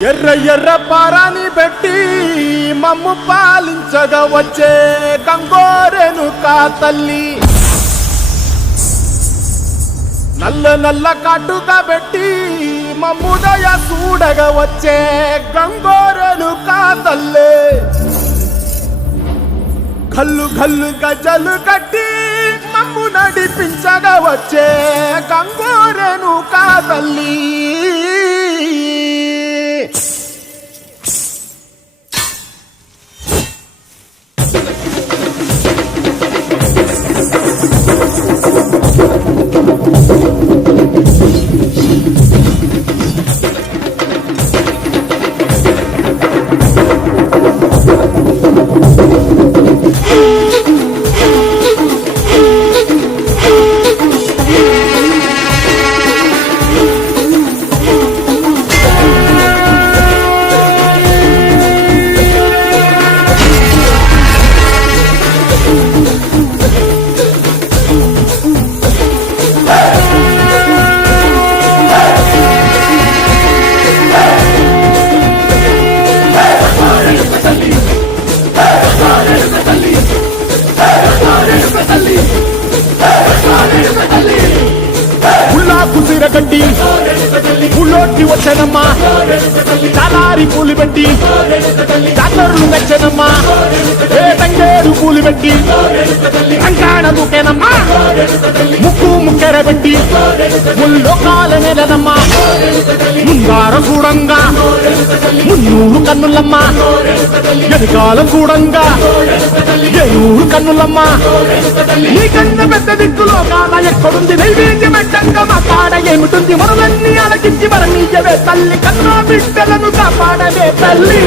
ఎర్ర ఎర్ర పారాని పెట్టి మమ్ము పాలించగా వచ్చే గంగోరేణుకా తల్లి, నల్ల నల్ల కాటుగా పెట్టి మమ్ముదయ చూడగా వచ్చే గంగోరేణుకా తల్లి, గల్లు గల్లు గజలు కట్టి మమ్ము నడిపించగా వచ్చే గంగోరేణుకా తల్లి. కుసిరగడ్డి పుల్లోకి వచ్చనమ్మా, చాలారి పూలు పెట్టి జాతరలు నచ్చనమ్మా, ఏ తంగేడు పూలు పెట్టి కంకాణ దూకేనమ్మా, ముక్కు ముక్కెర పెట్టి ముల్లోకాల నెలనమ్మా, ముంగార చూడంగా మున్నూరు కన్నులమ్మా, ఎనకాల చూడంగా ఏనూరు కన్నులమ్మా, నీ కన్న పెద్ద దిక్కులో కాల ఎక్కడుంది నైవేద్యం పెట్టంగా మా కాడ ఏమిటుంది, మనలన్నీ అలకించి మరణీయవే తల్లి, కన్నా బిడ్డలను కాపాడవే తల్లి.